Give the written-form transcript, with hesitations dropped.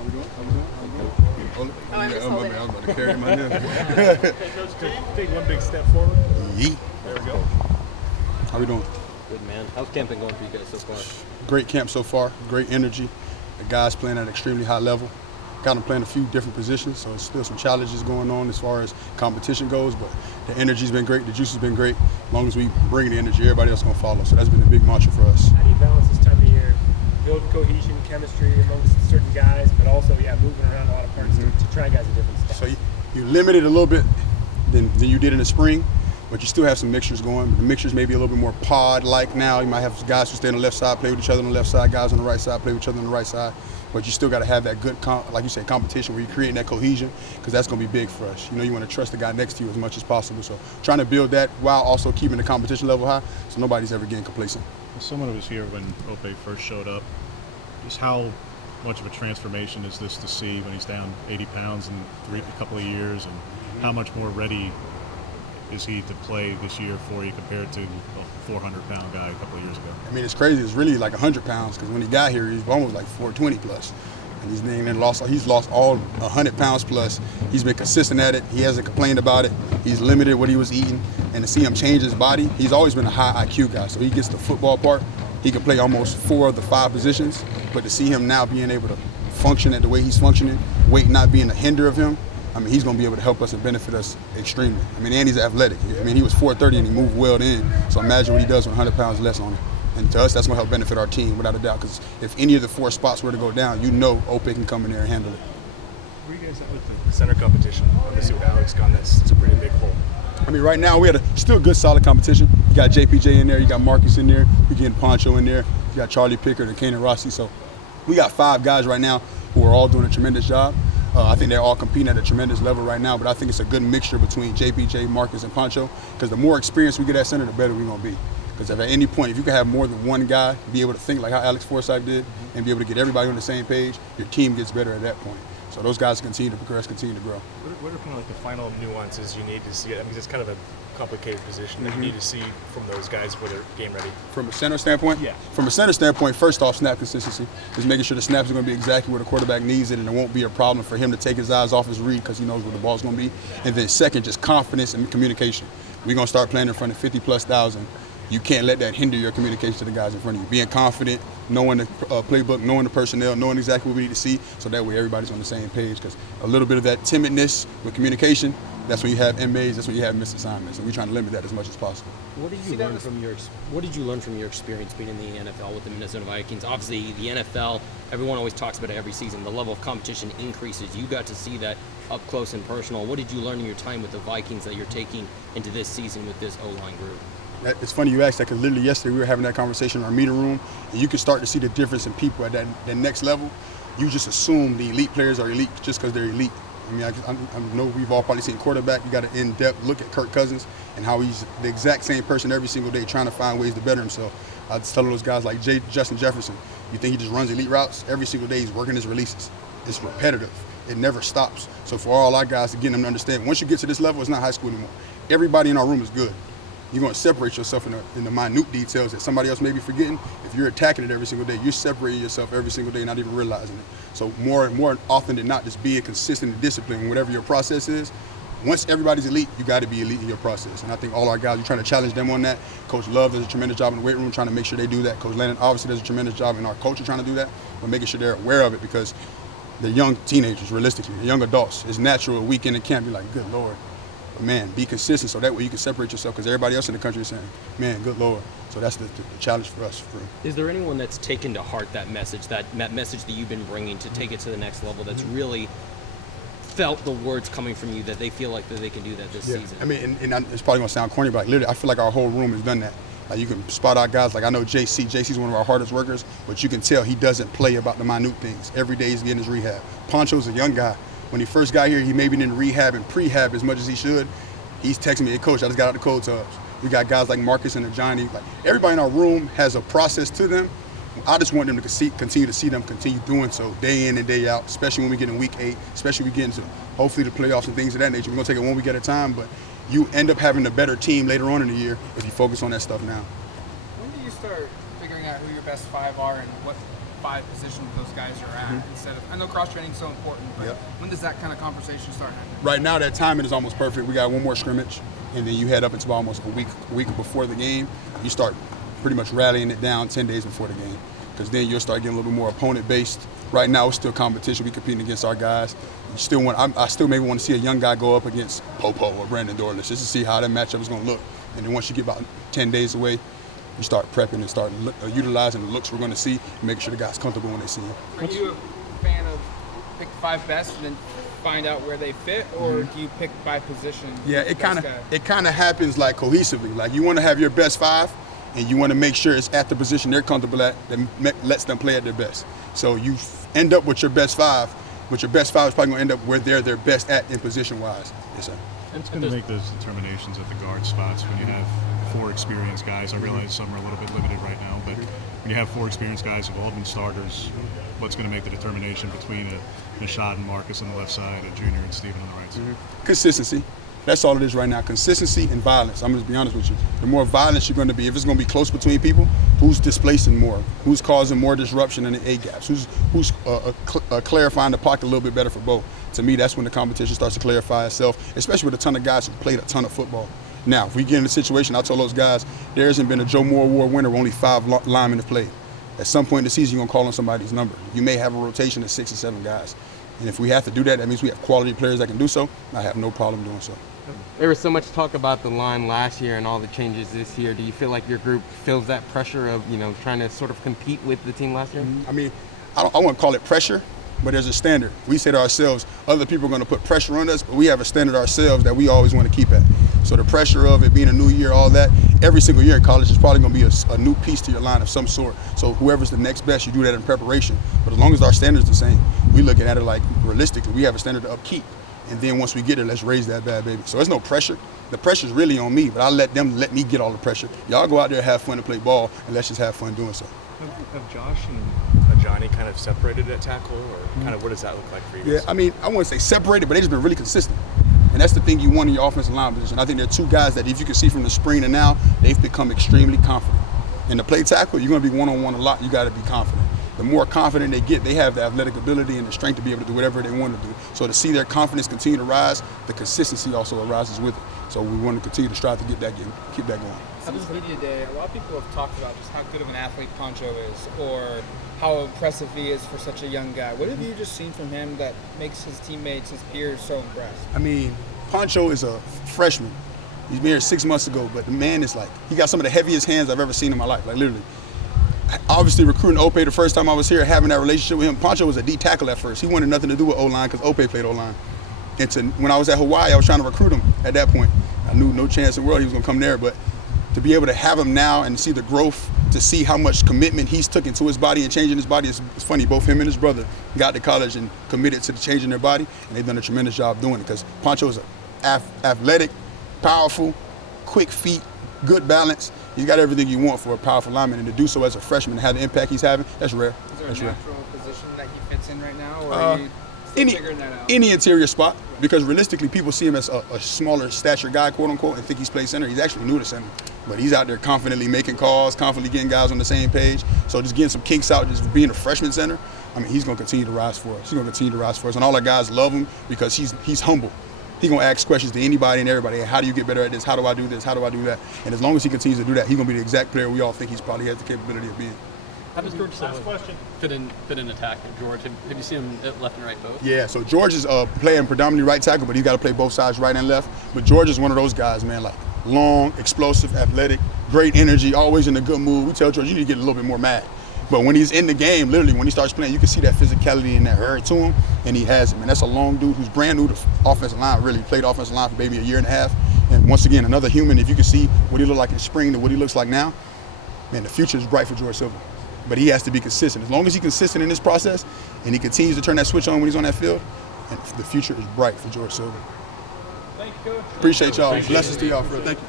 How we doing? Hold it. Oh, I'm just I'm holding it. about to carry my name. Hey, Coach, take one big step forward. Yeet. There we go. How we doing? Good, man. How's camping going for you guys so far? Great camp so far. Great energy. The guys playing at an extremely high level. Got them playing a few different positions, so there's still some challenges going on as far as competition goes, but the energy's been great, the juice has been great. As long as we bring the energy, everybody else is going to follow, so that's been a big mantra for us. How do you balance this time of year? Build cohesion, chemistry amongst certain guys, but also, moving around a lot of parts to try guys at different spots. So you limit it a little bit than you did in the spring, but you still have some mixtures going. The mixtures may be a little bit more pod-like now. You might have guys who stay on the left side, play with each other on the left side, guys on the right side, play with each other on the right side. But you still got to have that good, like you said, competition where you're creating that cohesion, because that's going to be big for us. You want to trust the guy next to you as much as possible. So trying to build that while also keeping the competition level high, so nobody's ever getting complacent. Someone who was here when Ope first showed up, just how much of a transformation is this to see when he's down 80 pounds in a couple of years, and how much more ready is he to play this year for you compared to a 400-pound guy a couple of years ago? I mean, it's crazy. It's really like 100 pounds, because when he got here, he's almost like 420 plus. And he's lost all 100 pounds plus. He's been consistent at it. He hasn't complained about it. He's limited what he was eating. And to see him change his body, he's always been a high IQ guy. So he gets the football part. He can play almost 4 of the 5 positions. But to see him now being able to function at the way he's functioning, weight not being a hinder of him, I mean, he's going to be able to help us and benefit us extremely. I mean, and he's athletic. I mean, he was 430 and he moved well in. So imagine what he does with 100 pounds less on him. And to us, that's going to help benefit our team without a doubt. Because if any of the 4 spots were to go down, Ope can come in there and handle it. Where are you guys at with the center competition? Obviously with Alex gone, that's a pretty big hole. I mean, right now we had still good, solid competition. You got JPJ in there, you got Marcus in there, you getting Poncho in there, you got Charlie Pickard and Kanan Rossi. So we got 5 guys right now who are all doing a tremendous job. I think they're all competing at a tremendous level right now, but I think it's a good mixture between JPJ, Marcus, and Poncho, because the more experience we get at center, the better we're going to be. Because if at any point, if you can have more than one guy, be able to think like how Alex Forsythe did, and be able to get everybody on the same page, your team gets better at that point. So those guys continue to progress, continue to grow. What are kind of like the final nuances you need to see? I mean, it's kind of a complicated position that you need to see from those guys where they're game ready. From a center standpoint? Yeah. From a center standpoint, first off, snap consistency. Just making sure the snaps are going to be exactly where the quarterback needs it, and it won't be a problem for him to take his eyes off his read because he knows where the ball's going to be. And then second, just confidence and communication. We're going to start playing in front of 50+ thousand. You can't let that hinder your communication to the guys in front of you. Being confident, knowing the playbook, knowing the personnel, knowing exactly what we need to see, so that way everybody's on the same page. Because a little bit of that timidness with communication, that's when you have MAs, that's when you have missed assignments, and we're trying to limit that as much as possible. What did you learn from your experience being in the NFL with the Minnesota Vikings? Obviously, the NFL, everyone always talks about it every season. The level of competition increases. You got to see that up close and personal. What did you learn in your time with the Vikings that you're taking into this season with this O-line group? It's funny you asked that, because literally yesterday we were having that conversation in our meeting room, and you can start to see the difference in people at that next level. You just assume the elite players are elite just because they're elite. I mean, I know we've all probably seen quarterback. You got an in-depth look at Kirk Cousins and how he's the exact same person every single day trying to find ways to better himself. I just tell those guys like Justin Jefferson, you think he just runs elite routes? Every single day he's working his releases. It's repetitive. It never stops. So for all our guys to get them to understand, once you get to this level, it's not high school anymore. Everybody in our room is good. You're going to separate yourself in the minute details that somebody else may be forgetting. If you're attacking it every single day, you're separating yourself every single day, not even realizing it. So more often than not, just being consistent and disciplined in whatever your process is. Once everybody's elite, you got to be elite in your process. And I think all our guys, you're trying to challenge them on that. Coach Love does a tremendous job in the weight room trying to make sure they do that. Coach Landon obviously does a tremendous job in our culture trying to do that, but making sure they're aware of it, because they're young teenagers, realistically, they're young adults. It's natural a weekend in camp, you're like, good Lord. Man, be consistent so that way you can separate yourself, because everybody else in the country is saying, man, good Lord. So that's the challenge for us. Is there anyone that's taken to heart that message that you've been bringing to take it to the next level, that's really felt the words coming from you that they feel like that they can do that this season? I mean, and it's probably going to sound corny, but like, literally, I feel like our whole room has done that. Like, you can spot out guys, like I know JC. JC's one of our hardest workers, but you can tell he doesn't play about the minute things. Every day he's getting his rehab. Poncho's a young guy. When he first got here, he maybe didn't rehab and prehab as much as he should. He's texting me, hey, Coach, I just got out of the cold tubs. We got guys like Marcus and Johnny. Like, everybody in our room has a process to them. I just want them to continue to see them continue doing so day in and day out, especially when we get in week 8, especially when we get into hopefully the playoffs and things of that nature. We're going to take it one week at a time, but you end up having a better team later on in the year if you focus on that stuff now. When do you start figuring out who your best 5 are and what 5 positions those guys are at instead of. I know cross training is so important, but Yep. when does that kind of conversation start happening? Right now, that timing is almost perfect. We got one more scrimmage, and then you head up until almost a week before the game. You start pretty much rallying it down 10 days before the game, because then you'll start getting a little bit more opponent-based. Right now, it's still competition. We competing against our guys. I still maybe want to see a young guy go up against Popo or Brandon Dorless just to see how that matchup is going to look. And then once you get about 10 days away, you start prepping and start utilizing the looks we're going to see and making sure the guy's comfortable when they see him. Are you a fan of pick 5 best and then find out where they fit, or do you pick by position? Yeah, the it best kind guy? of happens like cohesively. Like you want to have your best 5, and you want to make sure it's at the position they're comfortable at that lets them play at their best. So you end up with your best 5, but your best 5 is probably going to end up where they're their best at in position-wise. Yes, sir. It's going to make those determinations at the guard spots when you have 4 experienced guys. I realize some are a little bit limited right now, but when you have 4 experienced guys who've all been starters, what's going to make the determination between a Nishad and Marcus on the left side, a Junior and Steven on the right side? Consistency. That's all it is right now. Consistency and violence. I'm going to be honest with you. The more violence you're going to be, if it's going to be close between people, who's displacing more? Who's causing more disruption in the A gaps? Who's clarifying the pocket a little bit better for both? To me, that's when the competition starts to clarify itself, especially with a ton of guys who played a ton of football. Now, if we get in a situation, I told those guys, there hasn't been a Joe Moore Award winner where only 5 linemen have played. At some point in the season, you're going to call on somebody's number. You may have a rotation of 6 or 7 guys. And if we have to do that, that means we have quality players that can do so. I have no problem doing so. There was so much talk about the line last year and all the changes this year. Do you feel like your group feels that pressure of, trying to sort of compete with the team last year? I mean, I wouldn't call it pressure, but there's a standard. We say to ourselves, other people are going to put pressure on us, but we have a standard ourselves that we always want to keep at. So the pressure of it being a new year, all that, every single year in college is probably going to be a new piece to your line of some sort. So whoever's the next best, you do that in preparation. But as long as our standard's the same, we looking at it like realistically, we have a standard to upkeep. And then once we get it, let's raise that bad baby. So there's no pressure. The pressure's really on me, but I let me get all the pressure. Y'all go out there, have fun, and play ball, and let's just have fun doing so. Have Josh and Johnny kind of separated at tackle, or kind of what does that look like for you guys? Yeah, I mean, I wouldn't say separated, but they've just been really consistent. And that's the thing you want in your offensive line position. I think there are 2 guys that if you can see from the spring to now, they've become extremely confident. In the play tackle, you're going to be one-on-one a lot. You got to be confident. The more confident they get, they have the athletic ability and the strength to be able to do whatever they want to do. So to see their confidence continue to rise, the consistency also arises with it. So we want to continue to strive to keep that going. At this media day, a lot of people have talked about just how good of an athlete Pancho is, or how impressive he is for such a young guy. What have you just seen from him that makes his teammates, his peers so impressed? I mean, Pancho is a freshman. He's been here 6 months ago, but the man is he got some of the heaviest hands I've ever seen in my life, literally. Obviously, recruiting Ope the first time I was here, having that relationship with him, Pancho was a D tackle at first. He wanted nothing to do with O-line because Ope played O-line. And when I was at Hawaii, I was trying to recruit him at that point. I knew no chance in the world he was going to come there, but to be able to have him now and see the growth, to see how much commitment he's took into his body and changing his body, it's funny. Both him and his brother got to college and committed to changing their body, and they've done a tremendous job doing it because Pancho is athletic, powerful, quick feet, good balance. He's got everything you want for a powerful lineman, and to do so as a freshman and have the impact he's having, that's rare. Is there That's a rare. natural position that he fits in right now, or are you still figuring that out? Any interior spot, because realistically, people see him as a smaller stature guy, quote unquote, and think he's played center. He's actually new to center, but he's out there confidently making calls, confidently getting guys on the same page. So just getting some kinks out, just being a freshman center. I mean, he's going to continue to rise for us. He's going to continue to rise for us, and all our guys love him because he's humble. He's going to ask questions to anybody and everybody. Hey, how do you get better at this? How do I do this? How do I do that? And as long as he continues to do that, he's going to be the exact player we all think he's probably has the capability of being. How does George fit in attack? George, have you seen him at left and right both? Yeah, so George is playing predominantly right tackle, but he's got to play both sides, right and left. But George is one of those guys, man, like long, explosive, athletic, great energy, always in a good mood. We tell George, you need to get a little bit more mad. But when he's in the game, literally, when he starts playing, you can see that physicality and that hurt to him, and he has it. And that's a long dude who's brand new to offensive line, really played offensive line for maybe a year and a half. And once again, another human, if you can see what he looked like in spring to what he looks like now, man, the future is bright for George Silver. But he has to be consistent. As long as he's consistent in this process and he continues to turn that switch on when he's on that field, and the future is bright for George Silver. Thank you, Coach. Appreciate y'all. Blessings to y'all, bro. Thank you.